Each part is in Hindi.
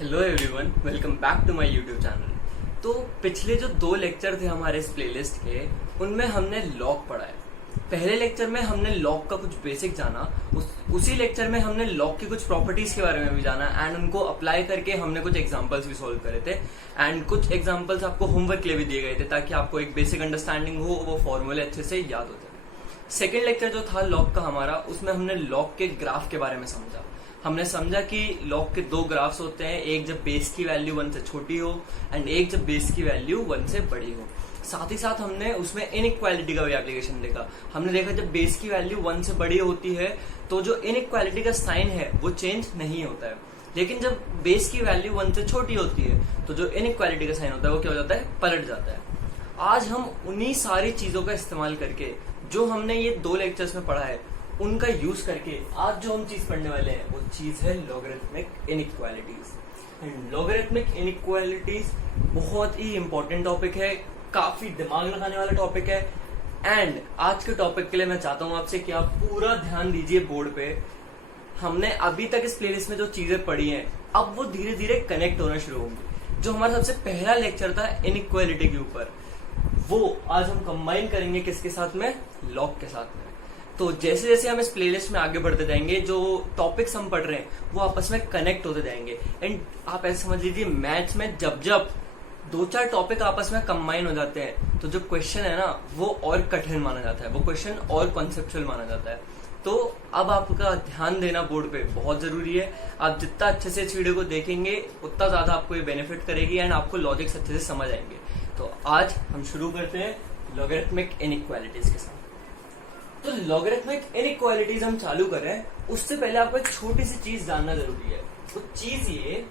Hello everyone, welcome back to my YouTube channel. तो पिछले जो 2 लेक्चर थे हमारे इस प्लेलिस्ट के, उनमें हमने लॉग पढ़ा है। पहले लेक्चर में हमने लॉग का कुछ बेसिक जाना, उसी लेक्चर में हमने लॉग की कुछ प्रॉपर्टीज के बारे में भी जाना एंड उनको अप्लाई करके हमने कुछ एग्जांपल्स भी सॉल्व करे थे एंड कुछ एग्जांपल्स आपको होमवर्क के लिए भी दिए गए थे ताकि आपको एक बेसिक अंडरस्टैंडिंग हो, वो फॉर्मूले अच्छे से याद हो जाए। सेकेंड लेक्चर जो था लॉग का हमारा, उसमें हमने लॉग के ग्राफ के बारे में समझा। हमने समझा कि लॉग के 2 ग्राफ्स होते हैं, एक जब बेस की वैल्यू 1 से छोटी हो एंड एक जब बेस की वैल्यू 1 से बड़ी हो। साथ ही साथ हमने उसमें इनइक्वालिटी का भी एप्लीकेशन देखा। हमने देखा जब बेस की वैल्यू 1 से बड़ी होती है तो जो इनइक्वालिटी का साइन है वो चेंज नहीं होता है, लेकिन जब बेस की वैल्यू 1 से छोटी होती है तो जो इनइक्वालिटी का साइन होता है वो क्या हो जाता है, पलट जाता है। आज हम उन्हीं सारी चीजों का इस्तेमाल करके जो हमने ये 2 लेक्चर्स में पढ़ा है उनका यूज करके आज जो हम चीज पढ़ने वाले हैं वो चीज है logarithmic inequalities. And logarithmic inequalities बहुत ही इंपॉर्टेंट टॉपिक है, काफी दिमाग लगाने वाला टॉपिक है। एंड आज के टॉपिक के लिए मैं चाहता हूं आपसे कि आप पूरा ध्यान दीजिए बोर्ड पे। हमने अभी तक इस प्लेलिस्ट में जो चीजें पढ़ी हैं अब वो धीरे धीरे कनेक्ट होना शुरू होंगी। जो हमारा सबसे पहला लेक्चर था इनइक्वालिटी के ऊपर, वो आज हम कंबाइन करेंगे किसके साथ में, लॉग के साथ में। तो जैसे जैसे हम इस प्लेलिस्ट में आगे बढ़ते जाएंगे, जो टॉपिक्स हम पढ़ रहे हैं वो आपस में कनेक्ट होते जाएंगे। एंड आप ऐसे समझ लीजिए, मैथ्स में जब जब 2-4 टॉपिक आपस में कंबाइन हो जाते हैं तो जो क्वेश्चन है ना वो और कठिन माना जाता है, वो क्वेश्चन और कॉन्सेप्चुअल माना जाता है। तो अब आपका ध्यान देना बोर्ड पे बहुत जरूरी है। आप जितना अच्छे से इस वीडियो को देखेंगे उतना ज्यादा आपको ये बेनिफिट करेगी एंड आपको लॉजिक्स अच्छे से समझ आएंगे। तो आज हम शुरू करते हैं लॉगरिथमिक इनइक्वालिटीज के साथ। तो लॉगरिथमिक इनइक्वालिटीज हम चालू कर रहे हैं, उससे पहले आपको एक छोटी सी चीज जानना जरूरी है। तो चीज ये,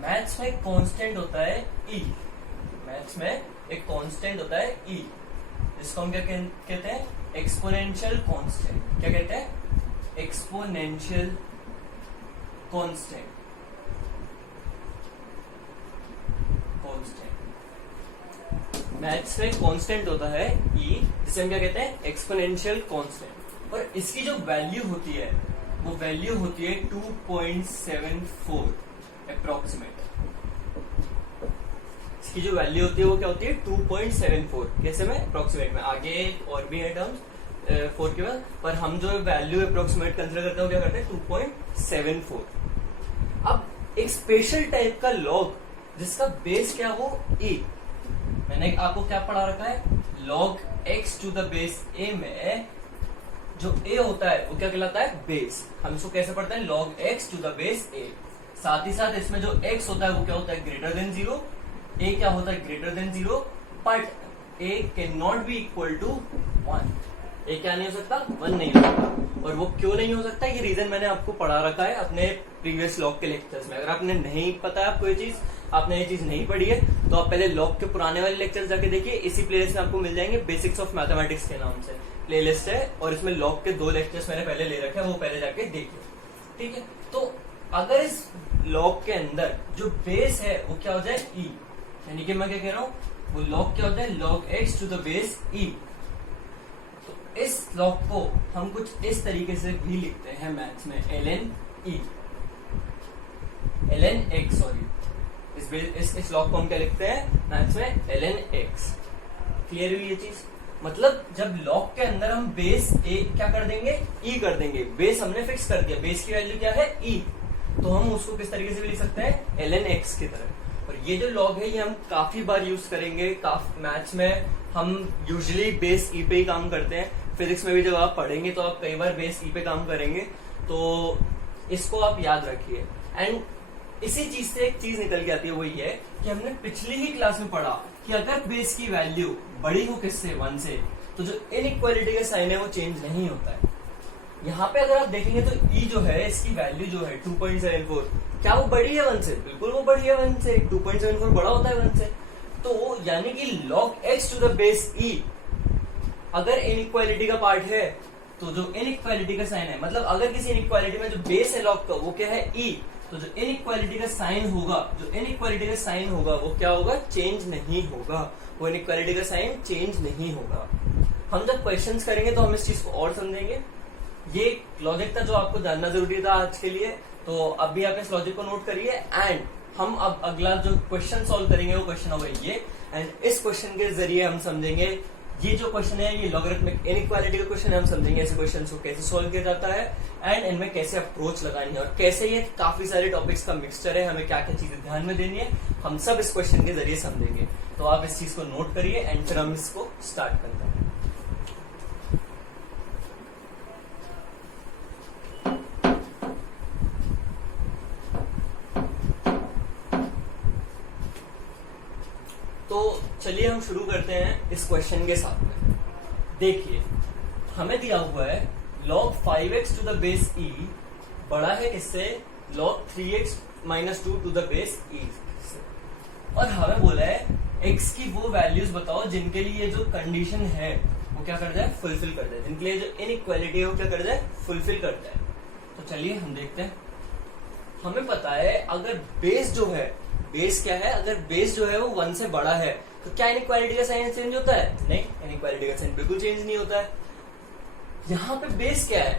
मैथ्स में एक कांस्टेंट होता है ई। मैथ्स में एक कांस्टेंट होता है ई, जिसको हम क्या कहते हैं, एक्सपोनेंशियल कांस्टेंट। क्या कहते हैं, एक्सपोनेंशियल कांस्टेंट। मैथ्स में कांस्टेंट होता है ई, जिसे हम क्या कहते हैं, एक्सपोनेंशियल कांस्टेंट। और इसकी जो वैल्यू होती है वो वैल्यू होती है 2.74 अप्रोक्सीमेट। इसकी जो वैल्यू होती है वो क्या होती है, 2.74। कैसे में, अप्रोक्सीमेट में। आगे और भी है टर्म्स 4 के बाद, पर हम जो वैल्यू अप्रोक्सीमेट कंसिडर करते हैं वो क्या करते हैं, 2.74। अब एक स्पेशल टाइप का लॉग जिसका बेस क्या हो, ए। मैंने आपको क्या पढ़ा रखा है, log x to the base a में जो a होता है वो क्या कहलाता है, बेस। हम इसको कैसे पढ़ते हैं, log x to the base a। साथ ही साथ इसमें जो x होता है वो क्या होता है, ग्रेटर देन 0। a क्या होता है, greater than 0, but a can not be equal to 1। a क्या नहीं हो सकता, 1 नहीं हो सकता। और वो क्यों नहीं हो सकता, ये रीजन मैंने आपको पढ़ा रखा है अपने प्रीवियस लॉग के लेक्चर्स में। अगर आपने नहीं पता है आपको ये चीज, आपने ये चीज नहीं पढ़ी है, तो आप पहले लॉग के पुराने वाले लेक्चर जाके देखिए। इसी प्लेलिस्ट में आपको मिल जाएंगे, बेसिक्स ऑफ मैथमेटिक्स के नाम से प्लेलिस्ट है, और इसमें लॉग के 2 लेक्चर्स मैंने पहले ले रखे हैं, वो पहले जाके देखिए। ठीक है, तो अगर इस लॉग के अंदर जो बेस है वो क्या हो जाए, ई, यानी कि मैं क्या कह रहा हूँ, वो लॉग क्या होता है, log x to the base e. तो इस लॉग को हम कुछ इस तरीके से भी लिखते हैं मैथ्स में, ln e, ln x, sorry. इस लॉग को हम क्या लिखते हैं मैथ्स में, ln x। क्लियर हुई ये चीज? मतलब जब लॉग के अंदर हम बेस ए क्या कर देंगे, ई कर देंगे। बेस हमने फिक्स कर दिया, बेस की वैल्यू क्या है, ई, तो हम उसको किस तरीके से भी लिख सकते हैं, ln x की तरह। और ये जो लॉग है ये हम काफी बार यूज करेंगे। मैथ्स में हम यूजुअली बेस ई पे ही काम करते हैं। फिजिक्स में भी जब आप पढ़ेंगे तो आप कई बार बेस ई पे काम करेंगे, तो इसको आप याद रखिए। एंड इसी चीज से एक चीज निकल के आती है, वो ये है कि हमने पिछली ही क्लास में पढ़ा कि अगर बेस की वैल्यू बड़ी हो किससे, 1 से, तो जो इनइक्वालिटी का साइन है वो चेंज नहीं होता है। यहाँ पे अगर आप देखेंगे तो ई जो है, इसकी वैल्यू जो है 2.74, क्या वो बड़ी है 1 से? बिल्कुल वो बड़ी है 1 से। 2.74 बड़ा होता है 1 से। तो यानी कि log x to the base e अगर इनइक्वालिटी का पार्ट है तो जो इनइक्वालिटी का साइन है, मतलब अगर किसी इनइक्वालिटी में जो बेस है लॉग का वो क्या है, e, तो जो इनइक्वालिटी का साइन होगा, वो क्या होगा, चेंज नहीं होगा। वो इनइक्वालिटी का साइन चेंज नहीं होगा। हम जब क्वेश्चंस करेंगे तो हम इस चीज को और समझेंगे। ये लॉजिक था जो आपको जानना जरूरी था आज के लिए। तो अभी आप इस लॉजिक को नोट करिए एंड हम अब अगला जो क्वेश्चन सॉल्व करेंगे वो क्वेश्चन होगा ये, एंड इस क्वेश्चन के जरिए हम समझेंगे ये जो क्वेश्चन है ये लॉगरिथमिक इनइक्वालिटी का क्वेश्चन है, हम समझेंगे ऐसे क्वेश्चन को कैसे सॉल्व किया जाता है एंड इनमें कैसे अप्रोच लगानी है और कैसे ये काफी सारे टॉपिक्स का मिक्सचर है, हमें क्या क्या चीजें ध्यान में देनी है, हम सब इस क्वेश्चन के जरिए समझेंगे। तो आप इस चीज को नोट करिए एंड फिर हम इसको स्टार्ट करते हैं। तो चलिए हम शुरू करते हैं इस क्वेश्चन के साथ में। देखिए हमें दिया हुआ है log 5x to the base e बड़ा है किससे, log 3x minus 2 to the base e से, और हमें बोला है x की वो वैल्यूज बताओ जिनके लिए जो कंडीशन है वो क्या कर जाए, फुलफिल कर जाए, जिनके लिए जो इनइक्वालिटी है वो क्या कर जाए, फुलफिल कर जाए। तो चलिए हम देखते हैं। हमें पता है अगर बेस जो है, बेस क्या है, अगर बेस जो है वो 1 से बड़ा है तो क्या इनइक्वालिटी का साइन चेंज होता है, नहीं, इनइक्वालिटी का साइन बिल्कुल चेंज नहीं होता है। यहाँ पे बेस क्या है,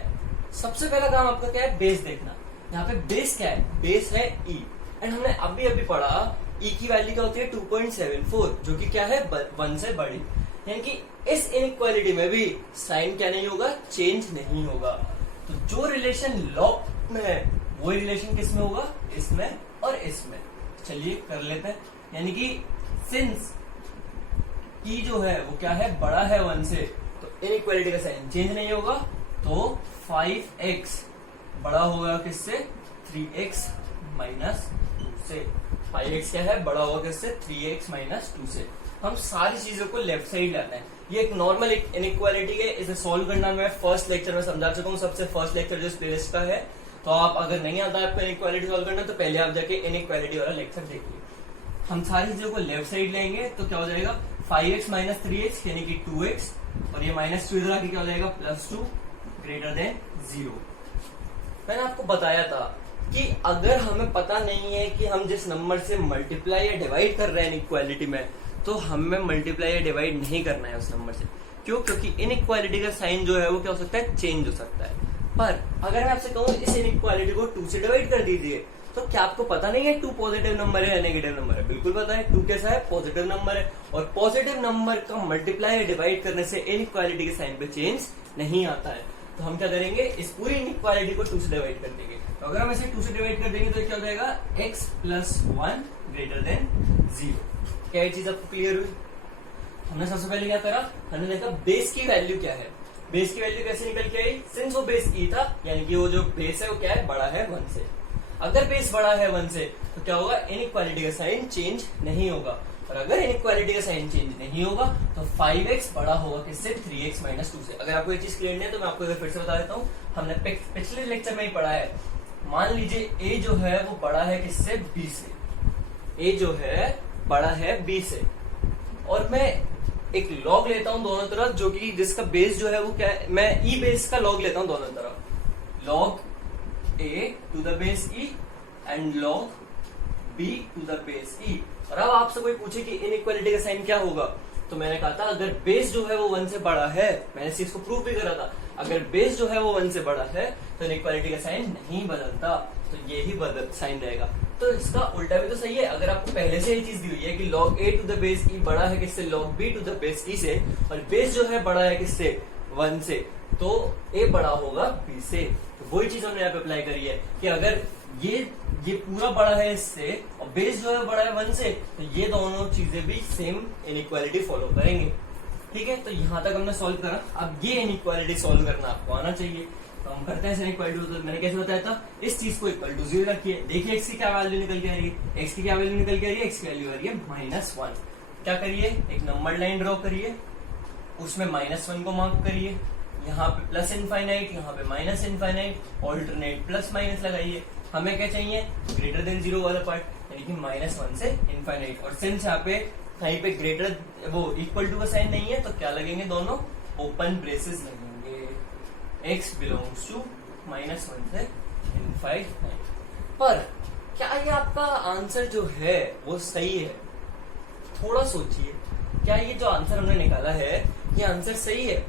सबसे पहला काम आपका क्या है, बेस देखना। यहाँ पे बेस क्या है, बेस है e, एंड हमने अभी पढ़ा e की वैल्यू क्या होती है 2.74, जो कि क्या है 1 से बड़ी, यानी कि इस इनइक्वालिटी में भी साइन क्या नहीं होगा, चेंज नहीं होगा। तो जो रिलेशन लॉग में है वही रिलेशन किस में होगा, इसमें और इसमें। चलिए कर लेते हैं, यानी कि सिंस e जो है वो क्या है, बड़ा है 1 से, तो इनइक्वालिटी का साइन चेंज नहीं होगा। तो 5x बड़ा होगा किससे, 3x माइनस 2 से। 5x क्या है, बड़ा होगा किससे, 3x माइनस 2 से। हम सारी चीजों को लेफ्ट साइड लाते हैं। ये एक नॉर्मल इनइक्वालिटी है, इसे सॉल्व करना मैं फर्स्ट लेक्चर में समझा चुका हूँ, सबसे फर्स्ट लेक्चर जो इस प्लेलिस्ट का है। तो आप अगर नहीं आता है आपको इनइक्वालिटी सॉल्व करना तो पहले आप जाके इनइक्वालिटी वाला लेक्चर देखिए। हम सारी चीजों को लेफ्ट साइड लेंगे तो क्या हो जाएगा, 5x माइनस 3x यानी कि 2x, और ये माइनस 2 इधर आके क्या हो जाएगा, +2 ग्रेटर देन 0। मैंने आपको बताया था कि अगर हमें पता नहीं है कि हम जिस नंबर से मल्टीप्लाई या डिवाइड कर रहे हैं इनइक्वालिटी में, तो हमें मल्टीप्लाई या डिवाइड नहीं करना है उस नंबर से। क्यों, क्योंकि इनइक्वालिटी का साइन जो है वो क्या हो सकता है, चेंज हो सकता है। पर अगर मैं आपसे कहूं इस इनइक्वालिटी को 2 से डिवाइड कर दीजिए, तो क्या आपको पता नहीं है 2 पॉजिटिव नंबर है या नेगेटिव नंबर है, बिल्कुल पता है। 2 कैसा है, पॉजिटिव नंबर है, और पॉजिटिव नंबर का मल्टीप्लाई या डिवाइड करने से इनइक्वालिटी के साइन पे चेंज नहीं आता है। तो हम क्या करेंगे, इस पूरी इनइक्वालिटी को 2 से डिवाइड कर देंगे। तो अगर हम इसे 2 से डिवाइड कर देंगे तो क्या हो जाएगा, x + 1 ग्रेटर देन 0। क्या ये चीज आपको क्लियर हुई? हमने सबसे पहले क्या करा, हमने देखा बेस की वैल्यू क्या है। बेस की वैल्यू कैसे निकल के आई, सिंस वो बेस e था, यानी कि वो जो बेस है वो क्या है, बड़ा है 1 से। अगर बेस बड़ा है 1 से तो क्या होगा, इनइक्वालिटी का साइन चेंज नहीं होगा, और अगर इनइक्वालिटी का साइन चेंज नहीं होगा तो 5x बड़ा होगा किससे, 3x माइनस 2 से। अगर आपको ये चीज क्लियर नहीं है तो मैं आपको फिर से बता देता हूँ, हमने पिछले लेक्चर में ही पढ़ा है। मान लीजिए a जो है वो बड़ा है किससे, b से, a जो है बड़ा है b से, और मैं एक लॉग लेता हूं दोनों तरफ, जो कि जिसका बेस जो है वो क्या है, मैं e बेस का लॉग लेता हूं दोनों तरफ, log a to the base e and log b to the base e। और अब आपसे कोई पूछे कि इनइक्वालिटी का साइन क्या होगा, तो मैंने कहा था अगर बेस जो है वो 1 से बड़ा है, मैंने इस चीज को प्रूव भी करा था, अगर बेस जो है वो 1 से बड़ा है तो इनइक्वालिटी का साइन नहीं बदलता, तो ये ही साइन रहेगा। तो इसका उल्टा भी तो सही है, अगर आपको पहले से ये चीज दी हुई है कि log a to the base e बड़ा है किससे, log b to the base e से, और बेस जो है बड़ा है किससे, 1 से, तो a बड़ा होगा b से। तो वही चीज हमने यहाँ पे अप्लाई करी है कि अगर ये पूरा बड़ा है इससे और बेस जो है बड़ा है 1 से, तो ये दोनों चीजें भी सेम इनइक्वालिटी फॉलो करेंगे। ठीक है, तो यहाँ तक हमने सॉल्व करा। अब ये इनइक्वालिटी सॉल्व करना आपको आना चाहिए, तो हम करते हैं इक्वल टू। मैंने कैसे बताया था, इस चीज को इक्वल टू 0 रखिए। देखिए x की क्या वैल्यू निकल के आ रही है, x की क्या वैल्यू निकल के आ रही है, x की वैल्यू आ रही है -1। क्या करिए, एक नंबर लाइन ड्रॉ करिए, उसमें -1 को मार्क करिए, यहाँ पे प्लस इनफाइनाइट, यहाँ पे minus infinite, alternate plus minus लगाइए। हमें क्या चाहिए, ग्रेटर देन 0 वाला पार्ट, यानी कि -1 से इनफाइनाइट। और सिंस यहाँ पे कहीं पे ग्रेटर वो इक्वल टू का साइन नहीं है, तो क्या लगेंगे, दोनों ओपन ब्रेसेस लगेंगे, x बिलोंग्स टू -1 से इनफाइनाइट। पर क्या ये आपका आंसर जो है वो सही है? थोड़ा सोचिए, क्या ये जो आंसर हमने निकाला है ये आंसर सही है?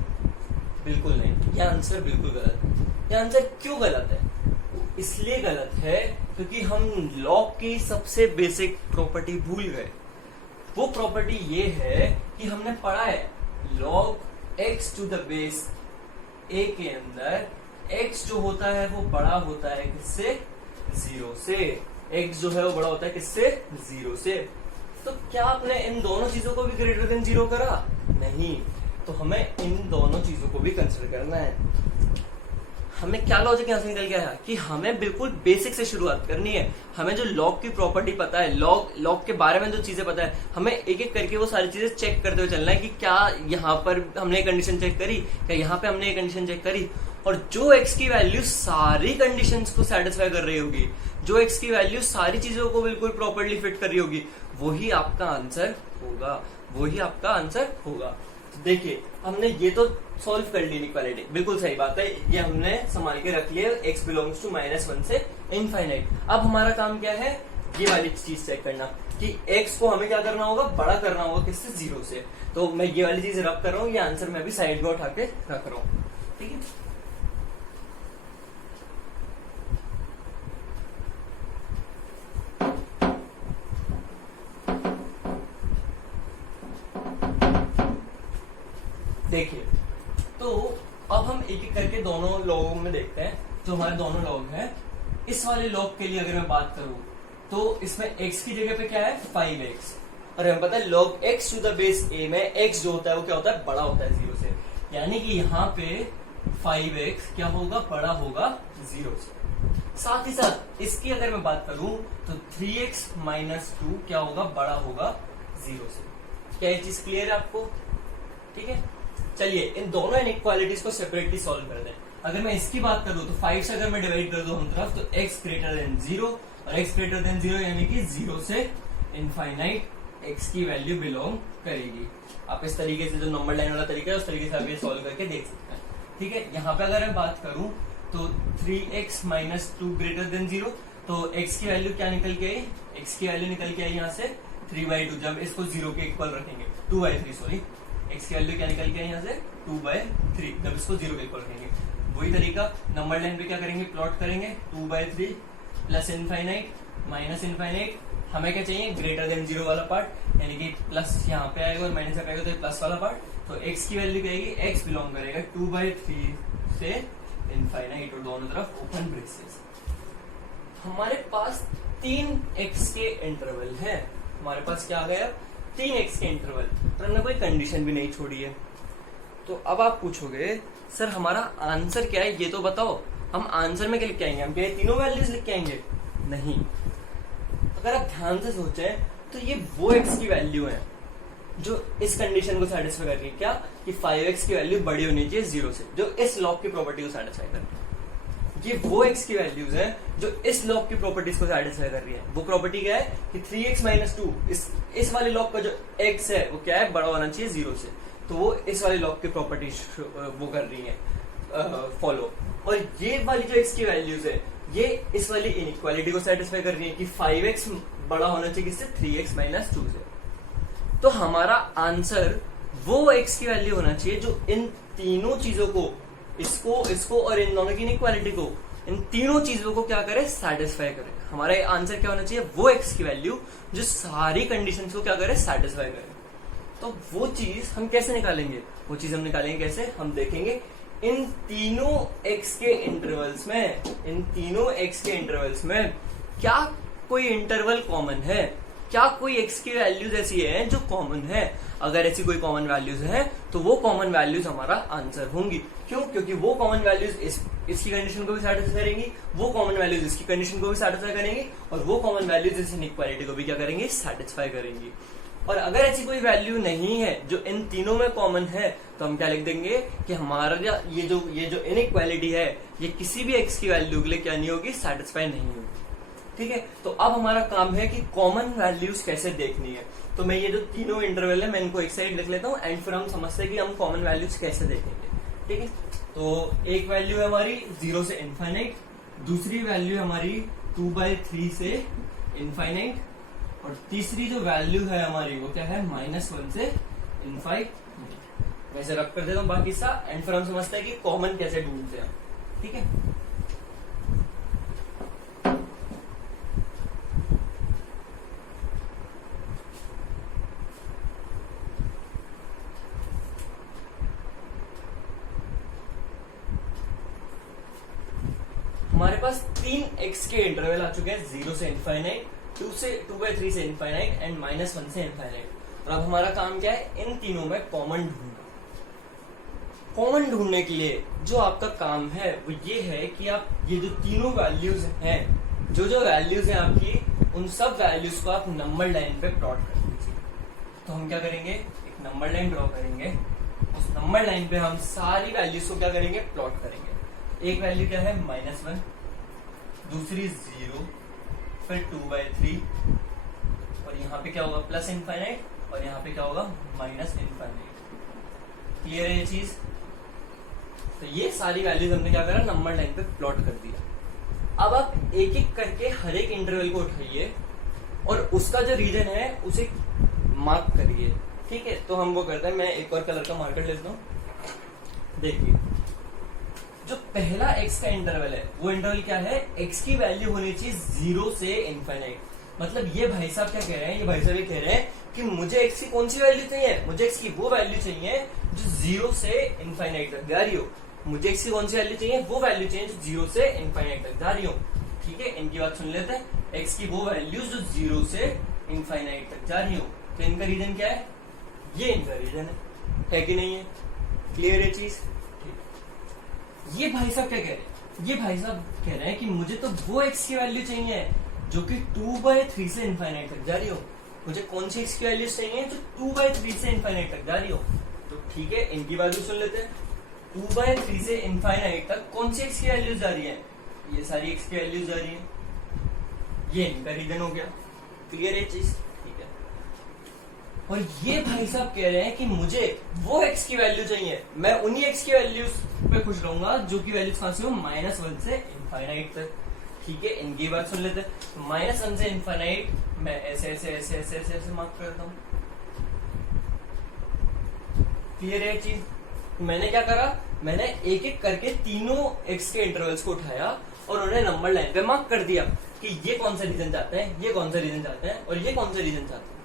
बिल्कुल नहीं, ये आंसर बिल्कुल गलत है। ये आंसर क्यों गलत है? इसलिए गलत है क्योंकि हम लॉग की सबसे बेसिक प्रॉपर्टी भूल गए। वो प्रॉपर्टी ये है कि हमने पढ़ा है log x to the base a के अंदर x जो होता है वो बड़ा होता है किससे? 0 से। x जो है वो बड़ा होता है किससे? 0 से। तो क्या आपने इन दोनों चीजों को भी ग्रेटर देन 0 करा? नहीं। तो हमें इन दोनों चीजों को भी कंसिडर करना है। हमें क्या लॉजिक यहां से निकल गया है कि हमें बिल्कुल बेसिक से शुरुआत करनी है। हमें जो लॉग की प्रॉपर्टी पता है, लॉग के बारे में जो चीजें पता है, हमें एक एक करके वो सारी चीजें चेक करते हुए चलना है कि क्या यहाँ पर हमने कंडीशन चेक करी, क्या यहाँ पे हमने कंडीशन चेक करी, और जो एक्स की वैल्यू सारी कंडीशंस को सेटिस्फाई कर रही होगी, जो एक्स की वैल्यू सारी चीजों को बिल्कुल प्रॉपर्ली फिट कर रही होगी, वही आपका आंसर होगा, वही आपका आंसर होगा। देखिए हमने ये तो सॉल्व कर ली इनइक्वालिटी, बिल्कुल सही बात है, ये हमने संभाल के रख लिया x बिलोंग्स टू -1 से इनफाइनाइट। अब हमारा काम क्या है? ये वाली चीज चेक करना कि x को हमें क्या करना होगा? बड़ा करना होगा किससे? 0 से। तो मैं ये वाली चीज रब कर रहा हूँ, ये आंसर मैं भी साइड में उठा के रख रहा हूँ, ठीक है। देखिए तो अब हम एक एक करके दोनों लॉगों में देखते हैं। जो हमारे दोनों लॉग हैं, इस वाले लॉग के लिए अगर मैं बात करूं तो इसमें x की जगह पे क्या है? 5x। और हमें पता है log x to the base a में x जो होता है वो क्या होता है? बड़ा होता है 0 से। यानी कि यहाँ पे 5x क्या होगा? बड़ा होगा 0 से। साथ ही साथ इसकी अगर मैं बात करूं तो 3x - 2 क्या होगा? बड़ा होगा 0 से। क्या ये चीज क्लियर है आपको? ठीक है, चलिए इन दोनों इनइक्वालिटीज को सेपरेटली सॉल्व कर दें। अगर मैं इसकी बात करूं तो 5 से अगर मैं डिवाइड कर दूं हम तरफ तो x ग्रेटर देन 0 और x ग्रेटर देन 0 यानी कि 0 से इनफाइनाइट x की वैल्यू बिलोंग करेगी। आप इस तरीके से जो नंबर लाइन वाला तरीका है उस तरीके से आप ये सॉल्व करके देख सकते हैं, ठीक है। यहाँ पे अगर मैं बात करूं तो 3x - 2 ग्रेटर देन 0, तो x की वैल्यू क्या निकल के आई? x की वैल्यू निकल के आई यहाँ से 3/2। जब इसको 0 के इक्वल रखेंगे, 2/3 सॉरी, x की वैल्यू क्या निकल के आई यहाँ से? 2/3। जब इसको 0 के इक्वल रखेंगे, वही तरीका नंबर लाइन पे क्या करेंगे? प्लॉट करेंगे 2/3 प्लस इनफाइनाइट माइनस इनफाइनाइट। हमें क्या चाहिए? ग्रेटर देन 0 वाला पार्ट, यानी कि प्लस यहाँ पे आएगा और माइनस यहाँ पे आएगा, तो प्लस वाला पार्ट। तो x की वैल्यू क्या आएगी? x बिलोंग करेगा 2/3 से इनफाइनाइट और दोनों तरफ ओपन ब्रेसेस। हमारे पास 3x के इंटरवल है। हमारे पास क्या आ गया? 3x के इंटरवल, और हमने कोई कंडीशन भी नहीं छोड़ी है। तो अब आप पूछोगे सर हमारा आंसर क्या है ये तो बताओ। हम आंसर में क्या लिख के आएंगे? हम क्या तीनों वैल्यूज लिख के आएंगे? नहीं। अगर आप ध्यान से सोचें तो ये वो x की वैल्यू है जो इस कंडीशन को सेटिस्फाई कर रही है। क्या? कि 5x की वैल्यू बड़ी होनी चाहिए 0 से, जो इस लॉग की प्रॉपर्टी को सेटिस्फाई कर रही है। ये वो x की वैल्यूज है जो इस लॉग की प्रॉपर्टीज को सेटिस्फाई कर रही है। वो प्रॉपर्टी क्या है? कि 3x - 2, इस वाले लॉग का जो x है वो क्या है? बड़ा होना चाहिए 0 से। तो वो इस वाले लॉग की प्रॉपर्टी वो कर रही है फॉलो। और ये वाली जो x की वैल्यूज है ये इस वाली इनइक्वालिटी को सेटिस्फाई कर रही है कि 5x बड़ा होना चाहिए किससे? 3x - 2 से। तो हमारा आंसर वो x की वैल्यू होना चाहिए जो इन तीनों चीजों को, इसको और इन दोनों की इनइक्वालिटी को, इन तीनों चीजों को क्या करे? सेटिस्फाई करे। हमारा आंसर क्या होना चाहिए? वो x की वैल्यू जो सारी कंडीशंस को क्या करे? सेटिस्फाई करे। तो वो चीज हम कैसे निकालेंगे? वो चीज हम निकालेंगे कैसे? हम देखेंगे इन तीनों x के इंटरवल्स में क्या कोई इंटरवल कॉमन है? क्या कोई x की वैल्यूज ऐसी है जो कॉमन है? अगर ऐसी कोई कॉमन वैल्यूज है तो वो कॉमन वैल्यूज हमारा आंसर होंगी। क्यों? क्योंकि वो कॉमन वैल्यूज इसकी कंडीशन को भी सेटिस्फाई करेंगी, वो कॉमन वैल्यूज इसकी कंडीशन को भी सेटिस्फाई करेंगी, और वो कॉमन वैल्यूज इस इनइक्वालिटी को भी क्या करेंगे? सेटिस्फाई करेंगी। और अगर ऐसी कोई वैल्यू नहीं है जो इन तीनों में कॉमन है तो हम क्या लिख देंगे कि हमारा ये जो इनइक्वालिटी है ये किसी भी x की वैल्यू के लिए क्या नहीं होगी? सेटिस्फाई नहीं होगी। ठीक है, तो अब हमारा काम है कि कॉमन वैल्यूज कैसे देखनी है। तो मैं ये जो तीनों इंटरवल है मैं इनको एक साइड लिख लेता हूँ, एंड फिर हम समझते हैं कि हम कॉमन वैल्यूज कैसे देखेंगे। ठीक है, तो एक वैल्यू है हमारी 0 से इनफाइनाइट, दूसरी वैल्यू हमारी 2/3 से इनफाइनाइट, और तीसरी जो वैल्यू है हमारी वो क्या है? -1 से इनफाइनाइट। वैसे रख कर देता हूँ बाकी सा, एंड फिर हम समझते हैं कि कॉमन कैसे ढूंढते हैं। ठीक है, हमारे पास 3 x के इंटरवल आ चुके हैं, 0 से इनफाइनाइट, 2/3 से इनफाइनाइट एंड -1 से इनफाइनाइट। और अब हमारा काम क्या है, इन तीनों में कॉमन ढूंढना। कॉमन ढूंढने के लिए जो आपका काम है वो ये है कि आप ये जो तीनों वैल्यूज हैं, जो वैल्यूज हैं आपकी, उन सब वैल्यूज को आप नंबर लाइन पे प्लॉट कर दीजिए। तो हम क्या करेंगे, एक नंबर लाइन ड्रॉ करेंगे, उस नंबर लाइन पे हम सारी वैल्यूज को क्या करेंगे, प्लॉट करेंगे। एक वैल्यू क्या है -1, दूसरी 0, फिर 2/3, और यहाँ पे क्या होगा प्लस इनफाइनाइट, और यहाँ पे क्या होगा माइनस इनफाइनाइट। क्लियर है ये चीज? तो ये सारी वैल्यूज हमने क्या करा, नंबर लाइन पे प्लॉट कर दिया। अब आप एक एक करके हर एक इंटरवल को उठाइए और उसका जो रीजन है उसे मार्क करिए। ठीक है, तो हम वो करते हैं, मैं एक और कलर का मार्कर लेता हूँ। देखिए, जो पहला x का इंटरवल है वो इंटरवल क्या है, x की वैल्यू होनी चाहिए 0 से इनफाइनाइट। मतलब ये भाई साहब क्या कह रहे हैं, ये भाई साहब ये कह रहे हैं कि मुझे x की कौन सी वैल्यू चाहिए, मुझे x की वो वैल्यू चाहिए जो 0 से इनफाइनाइट तक जा रही हो। मुझे x की कौन सी वैल्यू चाहिए, वो वैल्यू चाहिए जो 0 से इनफाइनाइट तक जा रही हो। ठीक है, इनकी बात सुन लेते हैं। x की वो वैल्यू जो 0 से इनफाइनाइट तक जा रही हो। तो इनका रीजन क्या है, ये इनका रीजन है कि नहीं है? क्लियर है चीज? ये भाई साहब क्या कह रहे हैं, ये भाई साहब कह रहे हैं कि मुझे तो वो x की वैल्यू चाहिए जो कि 2/3 से इनफाइनाइट तक जा रही हो। मुझे कौन सी x की वैल्यू चाहिए जो 2/3 से इनफाइनाइट तक जा रही हो। तो ठीक है, इनकी वैल्यू सुन लेते हैं। 2/3 से इनफाइनाइट तक कौन सी x की वैल्यू जा रही है, ये सारी x की वैल्यू जा रही है। ये इनका रीजन हो गया। क्लियर है चीज? ठीक है। और ये भाई साहब कह रहे हैं कि मुझे वो x की वैल्यू चाहिए, मैं उन्हीं x की वैल्यूज पे खुश रहूंगा जो कि वैल्यूज कहां से हो, -1 से इनफाइनाइट तक। ठीक है, इनकी बात सुन लेते हैं। -1 से इनफाइनाइट मैं ऐसे ऐसे ऐसे ऐसे ऐसे ऐसे मार्क करता हूं। क्लियर है चीज? मैंने क्या करा, मैंने एक एक करके तीनों x के इंटरवल्स को उठाया और उन्हें नंबर लाइन पे मार्क कर दिया कि ये कौन सा रीजन चाहते हैं, ये कौन सा रीजन चाहते हैं, और ये कौन सा रीजन चाहते हैं।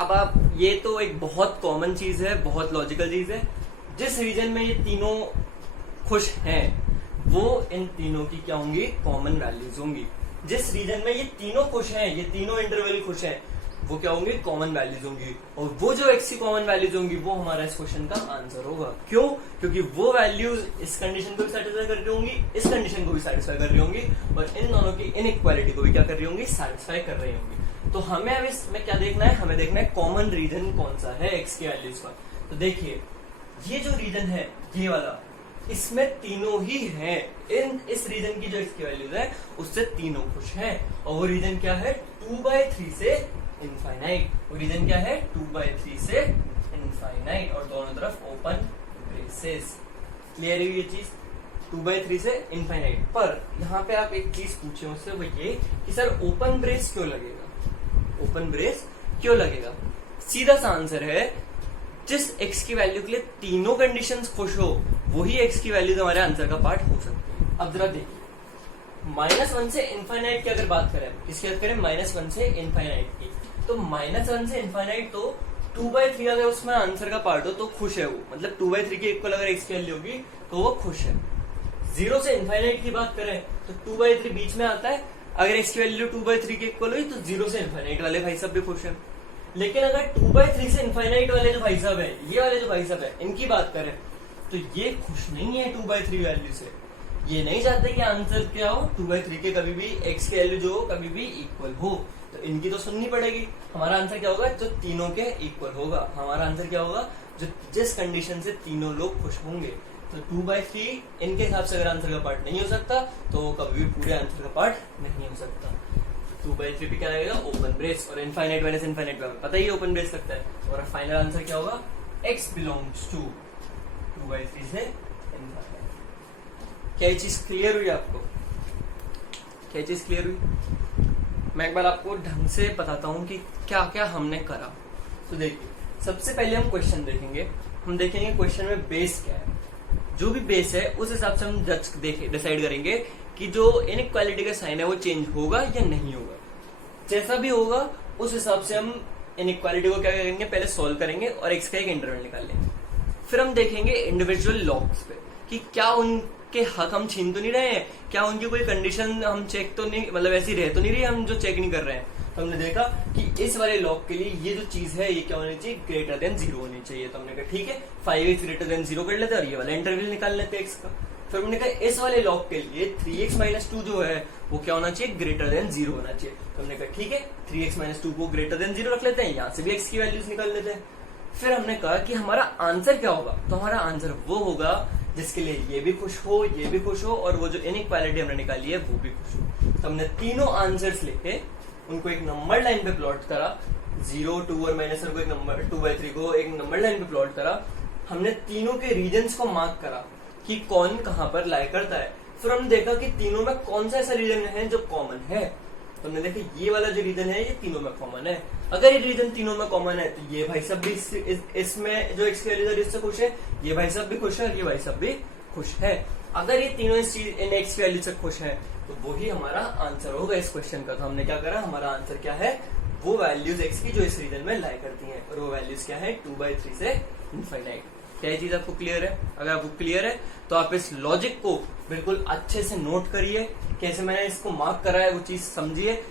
अब आप, ये तो एक बहुत कॉमन चीज है, बहुत लॉजिकल चीज है। जिस रीजन में ये तीनों खुश हैं वो इन तीनों की क्या होंगी, कॉमन वैल्यूज होंगी। जिस रीजन में ये तीनों खुश हैं, ये तीनों इंटरवल खुश हैं, वो क्या होंगे, कॉमन वैल्यूज होंगी। और वो जो x की कॉमन वैल्यूज होंगी वो हमारा इस क्वेश्चन का आंसर होगा। क्यों? क्योंकि वो वैल्यूज इस कंडीशन को भी सेटिस्फाई कर रही होंगी, इस कंडीशन को भी सेटिस्फाई कर रही होंगी, और इन दोनों की इनइक्वालिटी को भी क्या कर रही होंगी, सेटिस्फाई कर रही होंगी। तो हमें अब इसमें क्या देखना है, हमें देखना है कॉमन रीजन कौन सा है x की वैल्यूज का। तो देखिए, ये जो रीजन है ये वाला, इसमें तीनों ही हैं। इस रीजन की जो x की वैल्यूज है उससे तीनों खुश हैं। और वो रीजन क्या है, 2/3 से इनफाइनाइट। वो रीजन क्या है, 2/3 से इनफाइनाइट, और दोनों तरफ ओपन ब्रेसेस। क्लियर है ये चीज? 2/3 से इनफाइनाइट। पर यहाँ पे आप एक चीज पूछे मुझसे, वो ये कि सर ओपन ब्रेस क्यों लगेगा, ओपन ब्रेस क्यों लगेगा? सीधा सा आंसर है, जिस x की वैल्यू के लिए तीनों कंडीशंस खुश हो वही x की वैल्यू हमारे आंसर का पार्ट हो सकती है। अब जरा देखिए, -1 से इनफाइनाइट की अगर बात करें, किसकी बात करें, -1 से इनफाइनाइट की, तो -1 से इनफाइनाइट तो 2/3 अगर उसमें आंसर का पार्ट हो तो खुश है वो। मतलब 2/3 के इक्वल अगर x की वैल्यू होगी तो वो खुश है। 0 से इनफाइनाइट की बात करें तो 2/3 बीच में आता है, अगर x की वैल्यू 2/3 के इक्वल हुई तो 0 से इनफाइनाइट वाले भाई साहब भी खुश है। लेकिन अगर 2/3 से इनफाइनाइट वाले जो भाई साहब है, ये वाले जो भाई साहब है, इनकी बात करें तो ये खुश नहीं है 2/3 वैल्यू से। ये नहीं चाहते कि आंसर क्या हो, 2/3 के कभी भी x की वैल्यू जो हो कभी भी इक्वल हो। तो इनकी तो सुननी पड़ेगी। हमारा आंसर क्या होगा, जो तीनों के इक्वल होगा। हमारा आंसर क्या होगा, जो जिस कंडीशन से तीनों लोग खुश होंगे। तो 2/3 इनके हिसाब से अगर आंसर का पार्ट नहीं हो सकता तो कभी भी पूरे आंसर का पार्ट नहीं हो सकता। 2/3 पे क्या आएगा, ओपन ब्रेस। और इनफाइनाइट माइनस इनफाइनाइट का पता ही ओपन ब्रेस लगता है। और फाइनल आंसर क्या होगा, x बिलोंग्स टू 2/3 से इनफाइनाइट। क्या ये चीज क्लियर हुई आपको? क्या ये चीज क्लियर हुई? मैं एक बार आपको ढंग से बताता हूँ कि क्या क्या हमने करा। तो देखिए, सबसे पहले हम क्वेश्चन देखेंगे। हम देखेंगे क्वेश्चन में बेस क्या है। जो भी बेस है उस हिसाब से हम डिसाइड करेंगे कि जो इनइक्वालिटी का साइन है वो चेंज होगा या नहीं होगा। जैसा भी होगा उस हिसाब से हम इनइक्वालिटी को क्या करेंगे, पहले सॉल्व करेंगे और x का एक इंटरवल निकाल लेंगे। फिर हम देखेंगे इंडिविजुअल लॉग्स पे कि क्या उनके हक हम छीन तो नहीं रहे हैं, क्या उनकी कोई कंडीशन हम चेक तो नहीं, मतलब ऐसी रह तो नहीं रही हम जो चेक नहीं कर रहे हैं। तो हमने देखा कि इस वाले लॉग के लिए ये जो चीज है ये क्या होनी चाहिए, ग्रेटर देन 0 होनी चाहिए। तो हमने कहा ठीक है 5x ग्रेटर देन 0 कर लेते हैं और ये वाला इंटरवल निकाल लेते हैं x का। फिर हमने कहा इस वाले लॉग के लिए 3x माइनस 2 जो है वो क्या होना चाहिए, ग्रेटर देन 0 होना चाहिए। तो हमने कहा ठीक है 3x माइनस 2 को ग्रेटर देन 0 रख लेते हैं, यहाँ से भी x की वैल्यूज निकाल लेते हैं। फिर हमने कहा कि हमारा आंसर क्या होगा, तो हमारा आंसर वो होगा जिसके लिए ये भी खुश हो, ये भी खुश हो और वो जो इनइक्वालिटी हमने निकाली है वो भी खुश हो। तो हमने तीनों आंसर्स लेके उनको एक नंबर लाइन पे प्लॉट करा, 0, 2 और -1 को एक नंबर 2/3 को एक नंबर लाइन पे प्लॉट करा। हमने तीनों के रीजन्स को मार्क करा कि कौन कहां पर लाई करता है। फिर हमने देखा कि तीनों में कौन सा ऐसा रीजन है जो कॉमन है। तो हमने देखा ये वाला जो रीजन है ये तीनों में कॉमन है। अगर ये रीजन तीनों में कॉमन है तो ये भाई सब भी इसमें जो x वैल्यू इससे खुश है, ये भाई सब भी खुश है और ये भाई सब भी खुश है। अगर ये तीनों इन x वैल्यू से खुश है तो वही हमारा आंसर होगा इस क्वेश्चन का। तो हमने क्या करा, हमारा आंसर क्या है, वो वैल्यूज x की जो इस रीजन में लाई करती हैं और वो वैल्यूज क्या है 2/3 से इनफाइनाइट। क्या ये चीज आपको क्लियर है? अगर आपको क्लियर है तो आप इस लॉजिक को बिल्कुल अच्छे से नोट करिए, कैसे मैंने इसको मार्क करा है वो चीज समझिए।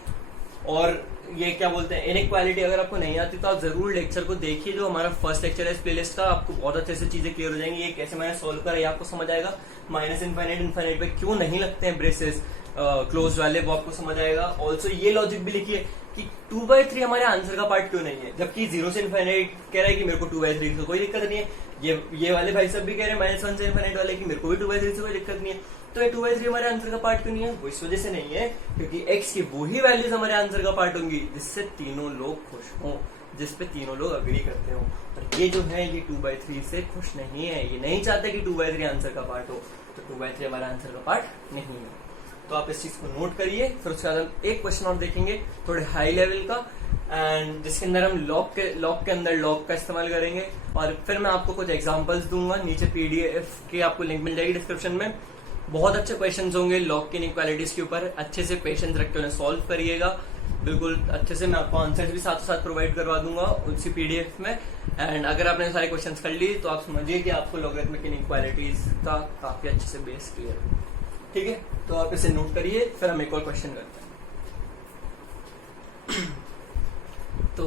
और ये क्या बोलते हैं इनइक्वालिटी अगर आपको नहीं आती तो आप जरूर लेक्चर को देखिए, जो हमारा फर्स्ट लेक्चर है इस प्लेलिस्ट का, आपको बहुत अच्छे से चीजें क्लियर हो जाएंगी। ये कैसे मैंने सोल्व करा ये आपको समझ आएगा। माइनस इनफाइनाइट पे क्यों नहीं लगते हैं ब्रेसेस क्लोज वाले वो आपको समझ आएगा। ऑल्सो ये लॉजिक भी लिखिए कि 2/3 हमारे आंसर का पार्ट क्यों नहीं है, जबकि 0 से इनफाइनाइट कह रहा है कि मेरे को 2/3 से कोई दिक्कत नहीं है। ये वाले भाई सब भी कह रहे हैं -1 से इनफाइनाइट वाले कि मेरे को भी 2/3 से कोई दिक्कत नहीं है। तो ये 2/3 हमारे आंसर का पार्ट क्यों नहीं है, वो इस वजह से नहीं है क्योंकि x की वही वैल्यूज हमारे आंसर का पार्ट होंगी जिससे तीनों लोग खुश हों, जिस पे तीनों लोग अग्री करते हो। और ये जो है ये 2/3 से खुश नहीं है, ये नहीं चाहते कि 2/3 आंसर का पार्ट हो, तो 2/3 हमारा आंसर का पार्ट नहीं है। तो आप इस चीज को नोट करिए। फिर उसके बाद हम एक क्वेश्चन और देखेंगे थोड़े हाई लेवल का, एंड जिसके अंदर हम लॉग के अंदर लॉग का इस्तेमाल करेंगे। और फिर मैं आपको कुछ एग्जांपल्स दूंगा, नीचे PDF की आपको लिंक मिल जाएगी डिस्क्रिप्शन में। बहुत अच्छे क्वेश्चंस होंगे लॉग की इनइक्वालिटीज के ऊपर, अच्छे से पेशेंस रख के उन्हें सॉल्व करिएगा बिल्कुल अच्छे से। मैं आपको आंसर भी साथ साथ प्रोवाइड करवा दूंगा उसी PDF में। एंड अगर आपने सारे क्वेश्चंस कर लिए तो आप समझिए कि आपको लॉगरिथमिक इनइक्वालिटीज का काफी अच्छे से बेस क्लियर है। ठीक है, तो आप इसे नोट करिए। फिर हम एक और क्वेश्चन करते हैं। तो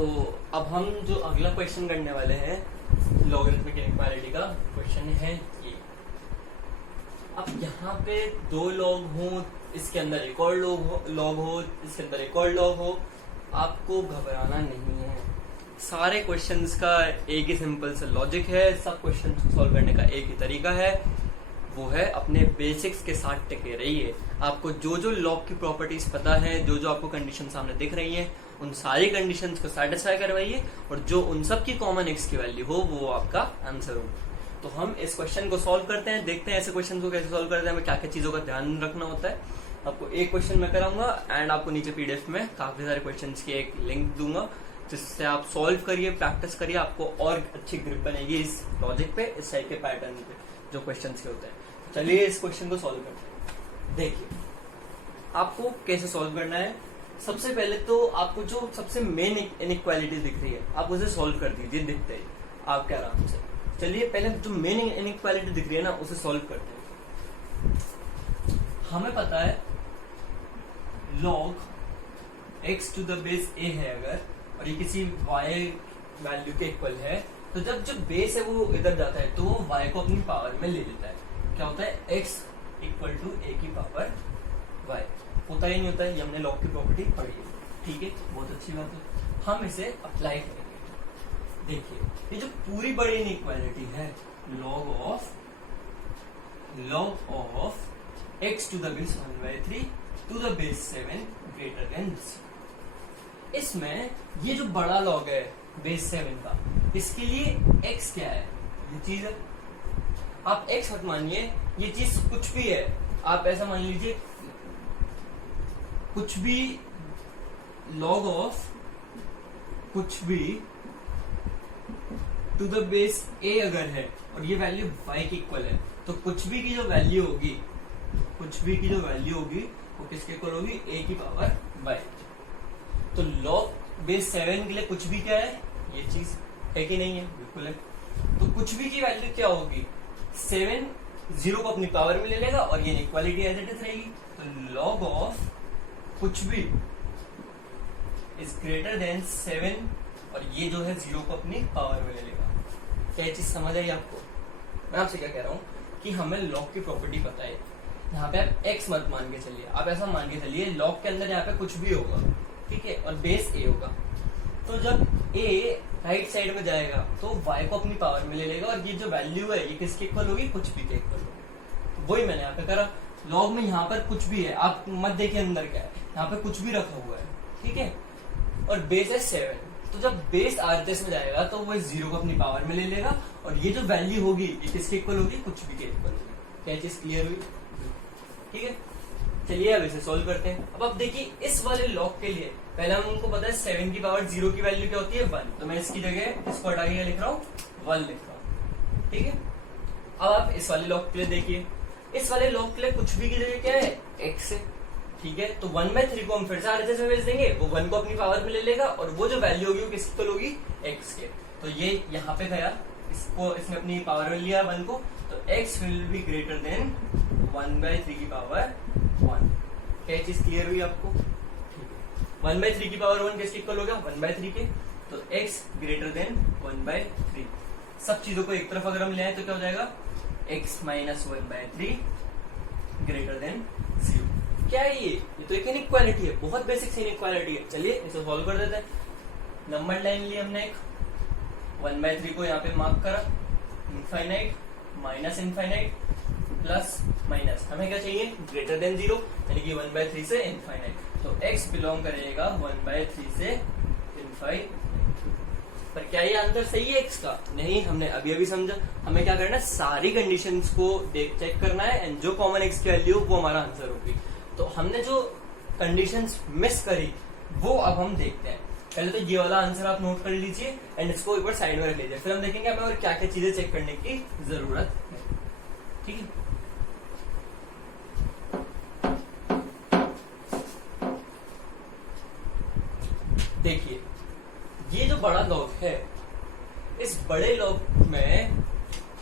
अब हम जो अगला क्वेश्चन करने वाले हैं लॉगरिथमिक इनइक्वालिटी का क्वेश्चन है ये। अब यहाँ पे 2 लॉग हो, इसके अंदर एक और लॉग हो, इसके अंदर एक और लॉग हो, आपको घबराना नहीं है। सारे क्वेश्चंस का एक ही सिंपल सा लॉजिक है, सब क्वेश्चंस को सॉल्व करने का एक ही तरीका है, वो है अपने बेसिक्स के साथ टिके रहिए। आपको जो जो लॉग की प्रॉपर्टीज पता है, जो जो आपको कंडीशन सामने दिख रही है, उन सारी कंडीशंस को सेटिस्फाई करवाइए और जो उन सब की कॉमन x की वैल्यू हो वो आपका आंसर हो। तो हम इस क्वेश्चन को सॉल्व करते हैं, देखते हैं ऐसे क्वेश्चन को कैसे सॉल्व करते हैं, हमें क्या क्या चीजों का ध्यान रखना होता है। आपको एक क्वेश्चन मैं कराऊंगा एंड आपको नीचे PDF में काफी सारे क्वेश्चन की एक लिंक दूंगा जिससे आप सॉल्व करिए, प्रैक्टिस करिए, आपको और अच्छी ग्रिप बनेगी इस लॉजिक पे, इस टाइप के पैटर्न पे जो क्वेश्चन के होते हैं। चलिए इस क्वेश्चन को सॉल्व करते हैं। देखिए आपको कैसे सॉल्व करना है। सबसे पहले तो आपको जो सबसे मेन इनइक्वालिटी दिख रही है आप उसे सॉल्व कर दीजिए दिखते ही आपके आराम से। चलिए पहले जो मेन इनइक्वालिटी दिख रही है ना उसे सॉल्व करते हैं। हमें पता है log x to the base a है अगर, और ये किसी y वैल्यू के इक्वल है, तो जब जो बेस है वो इधर जाता है तो वो y को अपनी पावर में ले लेता है। क्या होता है x इक्वल टू a की पावर y, होता ही नहीं होता है, ये हमने लॉग की प्रॉपर्टी पढ़ी है। ठीक है, बहुत अच्छी बात है, हम इसे अप्लाई करेंगे। देखिए ये जो पूरी बड़ी इनइक्वालिटी है log of x to the base 1/3 to the base 7 greater than 0, इसमें ये जो बड़ा लॉग है बेस 7 का, इसके लिए x क्या है, ये चीज है। आप x मत मानिए, ये चीज कुछ भी है, आप ऐसा मान लीजिए कुछ भी log ऑफ कुछ भी टू द बेस a अगर है और ये वैल्यू y की इक्वल है, तो कुछ भी की जो वैल्यू होगी, कुछ भी की जो वैल्यू होगी वो किसके इक्वल होगी, a की पावर y। तो log बेस 7 के लिए कुछ भी क्या है, ये चीज है कि नहीं है, बिल्कुल है। तो कुछ भी की वैल्यू क्या होगी, 7 जीरो को अपनी पावर में ले लेगा और ये इक्वालिटी एज इट इज रहेगी। तो लॉग ऑफ कुछ भी इज ग्रेटर देन 7 और ये जो है जीरो को अपनी पावर में ले लेगा। क्या चीज समझ आई आपको? मैं आपसे क्या कह रहा हूँ कि हमें लॉग की प्रॉपर्टी पता है। यहाँ पे आप x मत मान के चलिए, आप ऐसा मान के चलिए लॉग के अंदर यहाँ पे कुछ भी होगा, ठीक है, और बेस a होगा। तो जब a राइट साइड में जाएगा तो y को अपनी पावर में ले लेगा और ये जो वैल्यू है ये किसके इक्वल होगी? कुछ भी के इक्वल होगी। वही मैंने यहाँ पे करा। लॉग में यहाँ पर कुछ भी है, आप मत देखिए अंदर क्या है, यहाँ पे कुछ भी रखा हुआ है, ठीक है, और बेस है 7। तो जब बेस आरएचएस में जाएगा तो वो जीरो को अपनी पावर में ले लेगा और ये जो वैल्यू होगी ये किसके इक्वल होगी? कुछ भी के इक्वल होगी। क्या चीज क्लियर हुई? ठीक है, चलिए अब इसे सॉल्व करते हैं। अब आप देखिए इस वाले लॉग के लिए पहले हमको पता है 7 की पावर 0 की वैल्यू क्या होती है? 1। तो मैं इसकी जगह इसको हटा के लिख रहा हूँ 1 लिख रहा हूँ, ठीक है। अब आप इस वाले लॉग के लिए देखिए, इस वाले लॉग के लिए कुछ भी की जगह क्या है? x है, ठीक है। तो 1/3 को हम फिर से आरएचएस में भेज देंगे, वो 1 को अपनी पावर में ले लेगा और वो जो वैल्यू होगी वो किसकी इक्वल होगी? x के। तो ये यहाँ पे गया, इसको इसने अपनी पावर में लिया 1 को, तो x will be greater than 1/3 की पावर 1। क्या चीज क्लियर हुई आपको? 1/3 की पावर 1 किसके इक्वल हो गया? 1/3 के। तो x ग्रेटर देन 1/3। सब चीजों को एक तरफ अगर हम ले आए तो क्या हो जाएगा? x minus 1/3 greater than 0। क्या है ये? तो एक इनइक्वालिटी है, बहुत बेसिक सी इनइक्वालिटी है। चलिए इसे सॉल्व कर देते हैं। नंबर लाइन ली हमने एक, 1/3 को यहाँ पे मार्क करा, infinite minus infinite plus minus, हमें क्या चाहिए? ग्रेटर देन 0, यानी कि 1/3 से इनफाइनाइट। तो x बिलोंग करेगा 1/3 से इनफाइनाइट। पर क्या ये आंसर सही है x का? नहीं, हमने अभी अभी समझा। हमें क्या करना है? सारी कंडीशंस को चेक करना है एंड जो कॉमन x की वैल्यू वो हमारा आंसर होगी। तो हमने जो कंडीशंस मिस करी वो अब हम देखते हैं। पहले तो ये वाला आंसर आप नोट कर लीजिए एंड इसको एक बार साइड में रख लीजिए, फिर हम देखेंगे हमें और क्या क्या चीजें चेक करने की जरूरत है, ठीक है। देखिए ये जो बड़ा लॉग है, इस बड़े लॉग में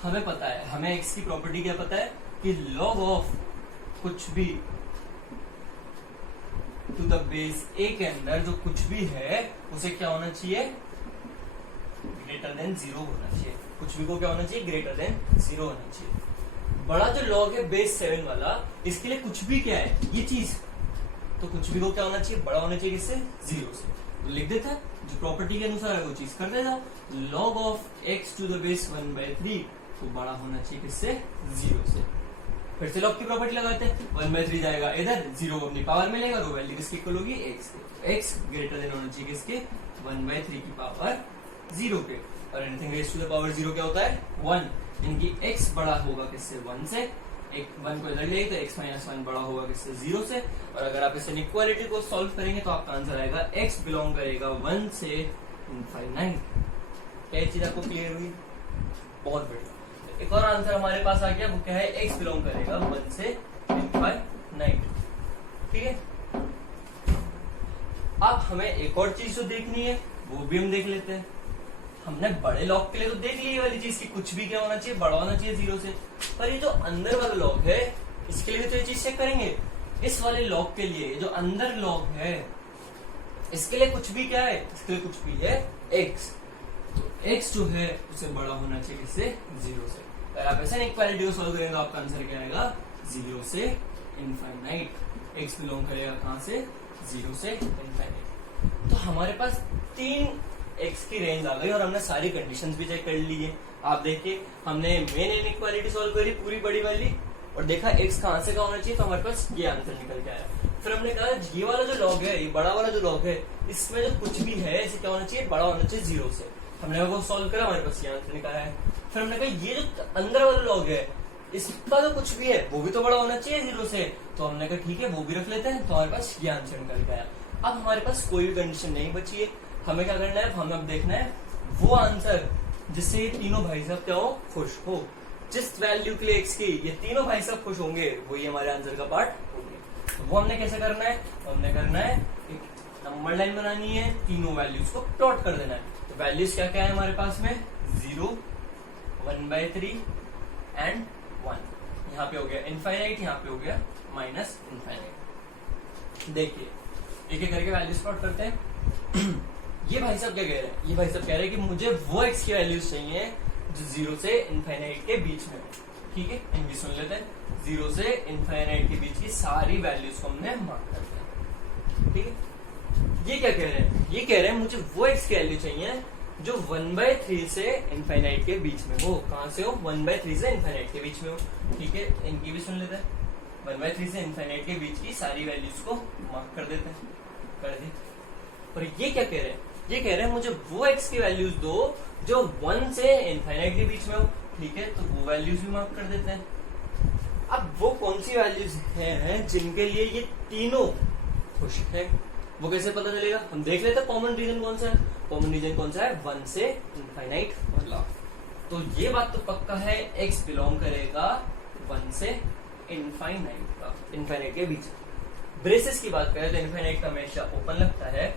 हमें पता है, हमें x की प्रॉपर्टी क्या पता है कि लॉग ऑफ कुछ भी टू द बेस a के अंदर जो कुछ भी है उसे क्या होना चाहिए? ग्रेटर देन 0 होना चाहिए। कुछ भी को क्या होना चाहिए? ग्रेटर देन 0 होना चाहिए। बड़ा जो लॉग है बेस 7 वाला, इसके लिए कुछ भी क्या है? ये चीज। तो कुछ भी को क्या होना चाहिए? बड़ा होना चाहिए किससे? 0 से। तो लिख देता है जो प्रॉपर्टी के अनुसार है वो चीज कर देता। Log of x to the base 1/3 तो बड़ा होना चाहिए किससे? 0 से। फिर से लॉग की प्रॉपर्टी लगाते हैं, 1/3 जाएगा इधर, 0 को अपनी पावर में लेगा और वो वैल्यू किसकी इक्वल होगी? x के। x ग्रेटर देन होना चाहिए किसके? 1/3 की पावर 0 के। और anything raise to the power 0 क्या होता है? 1। इनकी x बड़ा होगा किससे? 1 से। एक 1 को इधर ले तो x माइनस 1 बड़ा होगा किससे? 0 से। और अगर आप इस इनइक्वालिटी को सॉल्व करेंगे तो आपका आंसर आएगा x बिलोंग करेगा 1 से इनफाइनाइट। क्या चीज आपको क्लियर हुई? बहुत बढ़िया। एक और आंसर हमारे पास आ गया, वो क्या है? x बिलोंग करेगा 1 से इनफाइनाइट, ठीक है। अब हमें एक और चीज तो देखनी है, वो भी हम देख लेते हैं। हमने बड़े लॉग के लिए तो देख ली ये वाली चीज की कुछ भी क्या होना चाहिए? बड़ा होना चाहिए 0 से। पर ये जो अंदर वाला लॉग है इसके लिए भी तो ये चीज चेक करेंगे। इस वाले लॉग के लिए जो अंदर लॉग है इसके लिए कुछ भी क्या है? इसके लिए कुछ भी है x। तो x जो है उसे बड़ा होना चाहिए किससे? 0 से। अगर आप ऐसे इक्वालिटी को सॉल्व करेंगे तो आपका आंसर क्या आएगा? 0 से इनफाइनाइट। x बिलोंग करेगा कहां से? 0 से इनफाइनाइट। तो हमारे पास 3 x की रेंज आ गई और हमने सारी कंडीशंस भी चेक कर ली है। आप देखिए हमने मेन इनइक्वालिटी सॉल्व करी पूरी बड़ी वाली और देखा x कहां से कहां होना चाहिए, तो हमारे पास ये आंसर निकल के आया। फिर हमने कहा ये वाला जो लॉग है, ये बड़ा वाला जो लॉग है, इसमें जो कुछ भी है इसे क्या होना चाहिए? बड़ा होना चाहिए 0 से। हमने वो सॉल्व करा, हमारे पास ये आंसर निकाला है। फिर हमने कहा ये जो अंदर वाला लॉग है इसका जो कुछ भी है वो भी तो बड़ा होना चाहिए 0 से। तो हमने कहा ठीक है वो भी रख लेते हैं, तो हमारे पास ये आंसर निकल के आया। अब हमारे पास कोई भी कंडीशन नहीं बची है। हमें क्या करना है? हमें अब देखना है वो आंसर जिससे ये तीनों भाई साहब क्या हो? खुश हो। जिस वैल्यू के लिए x की ये तीनों भाई साहब खुश होंगे वही हमारे आंसर का पार्ट होंगे। तो वो हमने कैसे करना है? हमने करना है एक नंबर लाइन बनानी है, तीनों वैल्यूज को प्लॉट कर देना है। तो वैल्यूज क्या क्या है हमारे पास में? 0, 1/3 एंड 1। यहाँ पे हो गया इनफाइनाइट, यहाँ पे हो गया माइनस इनफाइनाइट। देखिए एक एक करके वैल्यूज प्लॉट करते हैं। ये भाई साहब क्या कह रहे हैं, ये भाई साहब कह रहे हैं कि मुझे वो एक्स की वैल्यूज चाहिए जो 0 से इनफाइनाइट के बीच में हो। ठीक है, इनकी सुन लेते हैं। 0 से इनफाइनाइट के बीच की सारी वैल्यूज को हमने मार्क कर दिया। ठीक है, ये क्या कह रहे हैं, ये कह रहे हैं मुझे वो एक्स की वैल्यू चाहिए जो 1/3 से इनफाइनाइट के बीच में हो। कहां से हो, 1/3 से इनफाइनाइट के बीच में हो। ठीक है, इनकी भी सुन लेते हैं। 1/3 से इनफाइनाइट के बीच की सारी वैल्यूज को मार्क कर देते हैं, कर दी। और ये क्या कह रहे हैं, ये कह रहे हैं मुझे वो एक्स की वैल्यूज दो जो 1 से इनफाइनाइट के बीच में हो। ठीक है, तो वो वैल्यूज भी मार्क कर देते हैं। अब वो कौन सी वैल्यूज हैं जिनके लिए ये तीनों खुश है, वो कैसे पता चलेगा, हम देख लेते हैं। कॉमन रीजन कौन सा है, कॉमन रीजन कौन सा है, 1 से इनफाइनाइट वाला। तो ये बात तो पक्का है, x बिलोंग करेगा 1 से इनफाइनाइट का, इनफाइनाइट के बीच। ब्रेसेस की बात करें तो इनफाइनाइट का हमेशा ओपन लगता है।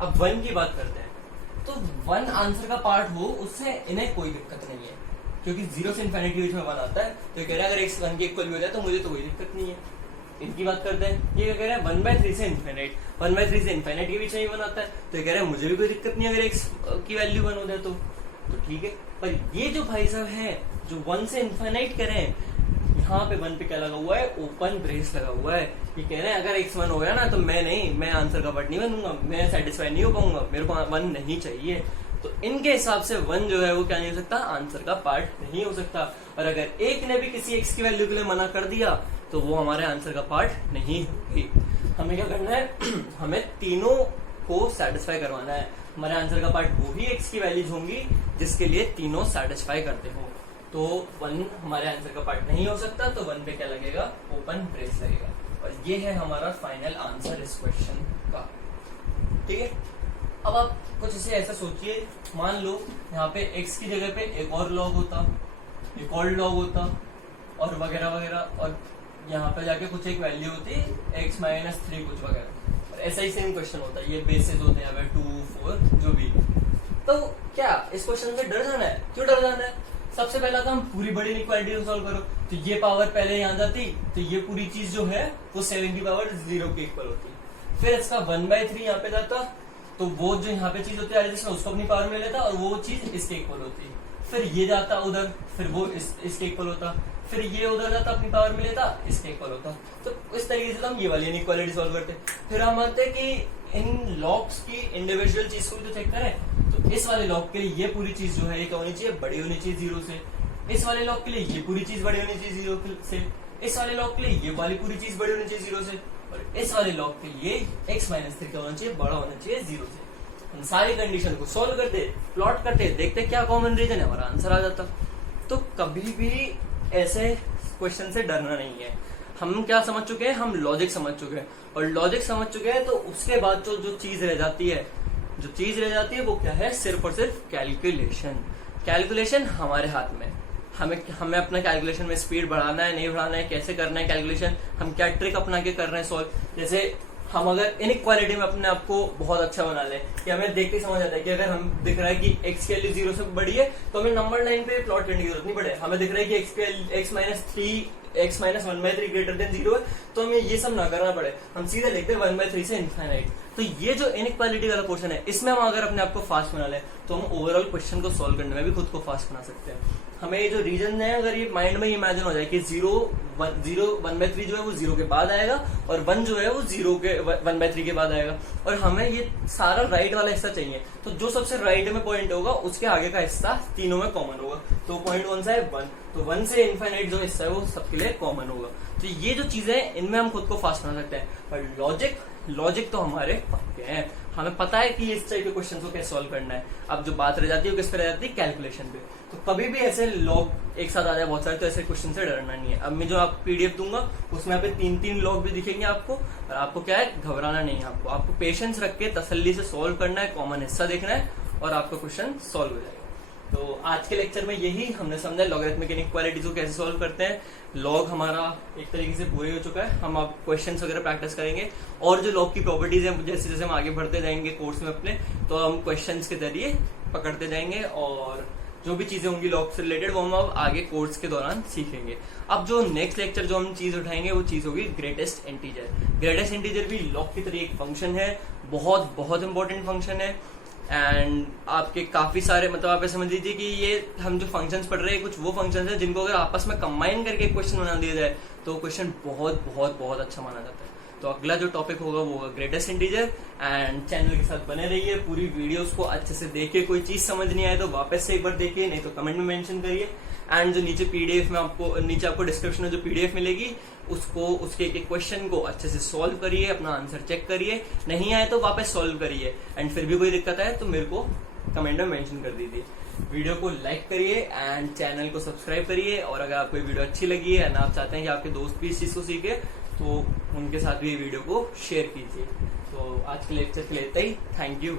अब 1 की बात करते हैं, तो 1 आंसर का पार्ट हो उससे इन्हें कोई दिक्कत नहीं है, क्योंकि 0 से इनफाइनाइट के बीच में 1 आता है। तो ये कह रहा है अगर x 1 के इक्वल भी हो जाए तो मुझे तो कोई दिक्कत नहीं है। इनकी बात करते हैं, ये क्या कह रहा है 1/3 से इनफाइनाइट, 1/3 से इनफाइनाइट के बीच में ही 1 आता है। तो ये कह रहा है मुझे भी कोई दिक्कत नहीं अगर x की वैल्यू 1 हो जाए तो ठीक है। पर ये जो भाई साहब है जो 1 से इनफाइनाइट कह रहे हैं, यहाँ पे 1 पे क्या लगा हुआ है, ओपन ब्रेस लगा हुआ है। ये कह रहे हैं अगर x 1 हो गया ना तो मैं आंसर का पार्ट नहीं बनूंगा, मैं सेटिस्फाई नहीं हो पाऊंगा, मेरे को 1 नहीं चाहिए। तो इनके हिसाब से 1 जो है वो क्या नहीं हो सकता, आंसर का पार्ट नहीं हो सकता। और अगर एक ने भी किसी x की वैल्यू के लिए मना कर दिया तो वो हमारे आंसर का पार्ट नहीं होगी। हमें क्या करना है, हमें तीनों को सेटिस्फाई करवाना है। हमारे आंसर का पार्ट वो ही x की वैल्यूज होंगी जिसके लिए तीनों सेटिस्फाई करते हो। तो 1 हमारे आंसर का पार्ट नहीं हो सकता, तो 1 पे क्या लगेगा, ओपन ब्रेस लगेगा। और ये है हमारा फाइनल आंसर इस क्वेश्चन का। ठीक है, अब आप कुछ इसे ऐसा सोचिए, मान लो यहाँ पे x की जगह पे एक और लॉग होता, एक और लॉग होता और वगैरह वगैरह, और यहाँ पे जाके कुछ एक वैल्यू होती x - 3 कुछ वगैरह। ऐसा ही सेम क्वेश्चन होता है, ये बेसिस होते हैं 2, 4 जो भी। तो क्या इस क्वेश्चन से डर जाना है, क्यों डर जाना है? सबसे पहला काम, पूरी बड़ी इनइक्वालिटी को सॉल्व करो। तो ये पावर पहले यहाँ जाती तो ये पूरी चीज जो है वो 7 की पावर 0 के इक्वल होती। फिर इसका 1/3 यहाँ पे जाता तो वो जो यहाँ पे चीज होती है जिसमें उसको अपनी पावर में लेता और वो चीज इसके इक्वल होती। फिर ये जाता उधर, फिर वो इसके इक्वल होता, फिर ये उधर जाता अपनी पावर में लेता, इसके इक्वल होता। तो इस तरीके से हम ये वाली इनइक्वालिटी सॉल्व करते। फिर हम आते कि इन लॉग्स की इंडिविजुअल चीज को भी तो चेक करें। तो इस वाले लॉग के लिए ये पूरी चीज जो है ये क्या होनी चाहिए, बड़ी होनी चाहिए 0 से। इस वाले लॉग के लिए ये पूरी चीज बड़ी होनी चाहिए 0 से। इस वाले लॉग के लिए ये वाली पूरी चीज बड़ी होनी चाहिए 0 से। और इस वाले लॉग के लिए x - 3 क्या होना चाहिए, बड़ा होना चाहिए 0 से। हम सारी कंडीशन को सॉल्व करते, प्लॉट करते, देखते क्या कॉमन रीजन है, हमारा आंसर आ जाता। तो कभी भी ऐसे क्वेश्चन से डरना नहीं है। हम क्या समझ चुके हैं, हम लॉजिक समझ चुके हैं, और लॉजिक समझ चुके हैं तो उसके बाद जो चीज रह जाती है, जो चीज रह जाती है वो क्या है, सिर्फ और सिर्फ कैलकुलेशन। कैलकुलेशन हमारे हाथ में, हमें अपना कैलकुलेशन में स्पीड बढ़ाना है, नहीं बढ़ाना है, कैसे करना है कैलकुलेशन, हम क्या ट्रिक अपना के कर रहे हैं सॉल्व। जैसे हम अगर इनइक्वालिटी में अपने आप को बहुत अच्छा बना लें कि हमें देख के समझ आता है कि अगर हम दिख रहा है कि x की वैल्यू 0 से बड़ी है तो हमें नंबर लाइन पे प्लॉट करने की जरूरत नहीं पड़े। हमें दिख रहा है कि x - 1/3 ग्रेटर देन 0 है तो हमें ये सब ना करना पड़े, हम सीधे लिखते हैं 1/3 से इनफाइनाइट। तो ये जो इनइक्वालिटी वाला पोर्शन है इसमें हम अगर अपने आप को फास्ट बना लें तो हम ओवरऑल क्वेश्चन को सॉल्व करने में भी खुद को फास्ट बना सकते हैं। हमें ये जो रीजन है अगर ये माइंड में इमेजिन हो जाए कि 1/3 जो है वो 0 के बाद आएगा और 1 जो है वो 1/3 के बाद आएगा, और हमें ये सारा राइट वाला हिस्सा चाहिए। तो जो सबसे राइट में पॉइंट होगा उसके आगे का हिस्सा तीनों में कॉमन होगा। तो पॉइंट कौन सा है, 1। तो 1 से इनफाइनाइट जो हिस्सा है वो सबके लिए कॉमन होगा। तो ये जो चीजें इनमें हम खुद को फास्ट बना सकते हैं, पर लॉजिक तो हमारे पक्के हैं, हमें पता है कि इस टाइप के क्वेश्चन को कैसे सॉल्व करना है। अब जो बात रह जाती है वो किस पे रह जाती है, कैलकुलेशन पे। तो कभी भी ऐसे लॉग एक साथ आ जाए बहुत सारे तो ऐसे क्वेश्चन से डरना नहीं है। अब मैं जो आप पीडीएफ दूंगा उसमें यहाँ पे 3 लॉग भी दिखेंगे आपको, और आपको क्या है, घबराना नहीं है। आपको पेशेंस रख के तसल्ली से सॉल्व करना है, कॉमन हिस्सा देखना है और आपका क्वेश्चन सॉल्व हो जाएगा। तो आज के लेक्चर में यही हमने समझा लॉगरिथमिक इनइक्वालिटीज को कैसे सॉल्व करते हैं। लॉग हमारा एक तरीके से पूरे हो चुका है, हम अब क्वेश्चंस वगैरह प्रैक्टिस करेंगे, और जो लॉग की प्रॉपर्टीज हैं जैसे जैसे हम आगे बढ़ते जाएंगे कोर्स में अपने, तो हम क्वेश्चंस के जरिए पकड़ते जाएंगे और जो भी चीजें होंगी लॉक से रिलेटेड वो हम अब आगे कोर्स के दौरान सीखेंगे। अब जो नेक्स्ट लेक्चर जो हम चीज उठाएंगे वो चीज होगी ग्रेटेस्ट इंटीजर। ग्रेटेस्ट इंटीजर भी लॉक की तरह एक फंक्शन है, बहुत बहुत इंपॉर्टेंट फंक्शन है। एंड आपके काफी सारे मतलब आप समझ लीजिए कि ये हम जो फंक्शंस पढ़ रहे हैं कुछ वो फंक्शंस है जिनको अगर आपस में कंबाइन करके क्वेश्चन बना दिया जाए तो क्वेश्चन बहुत बहुत बहुत अच्छा माना जाता है। तो अगला जो टॉपिक होगा वो होगा ग्रेटेस्ट इंटीजर। एंड चैनल के साथ बने रहिए, पूरी वीडियोस को अच्छे से देखिए। कोई चीज समझ नहीं आए तो वापस से एक बार देखिए, नहीं तो कमेंट में मेंशन करिए। एंड जो नीचे पीडीएफ में नीचे आपको डिस्क्रिप्शन में जो पीडीएफ मिलेगी उसके एक क्वेश्चन को अच्छे से सॉल्व करिए, अपना आंसर चेक करिए, नहीं आए तो वापस सॉल्व करिए। एंड फिर भी कोई दिक्कत आए तो मेरे को कमेंट में मेंशन कर दीजिए। वीडियो को लाइक करिए एंड चैनल को सब्सक्राइब करिए। और अगर आपको वीडियो अच्छी लगी है एंड आप चाहते हैं कि आपके दोस्त भी इस चीज को सीखे तो उनके साथ भी वीडियो को शेयर कीजिए। तो आज के लेक्चर के लिए इतना ही। Thank you.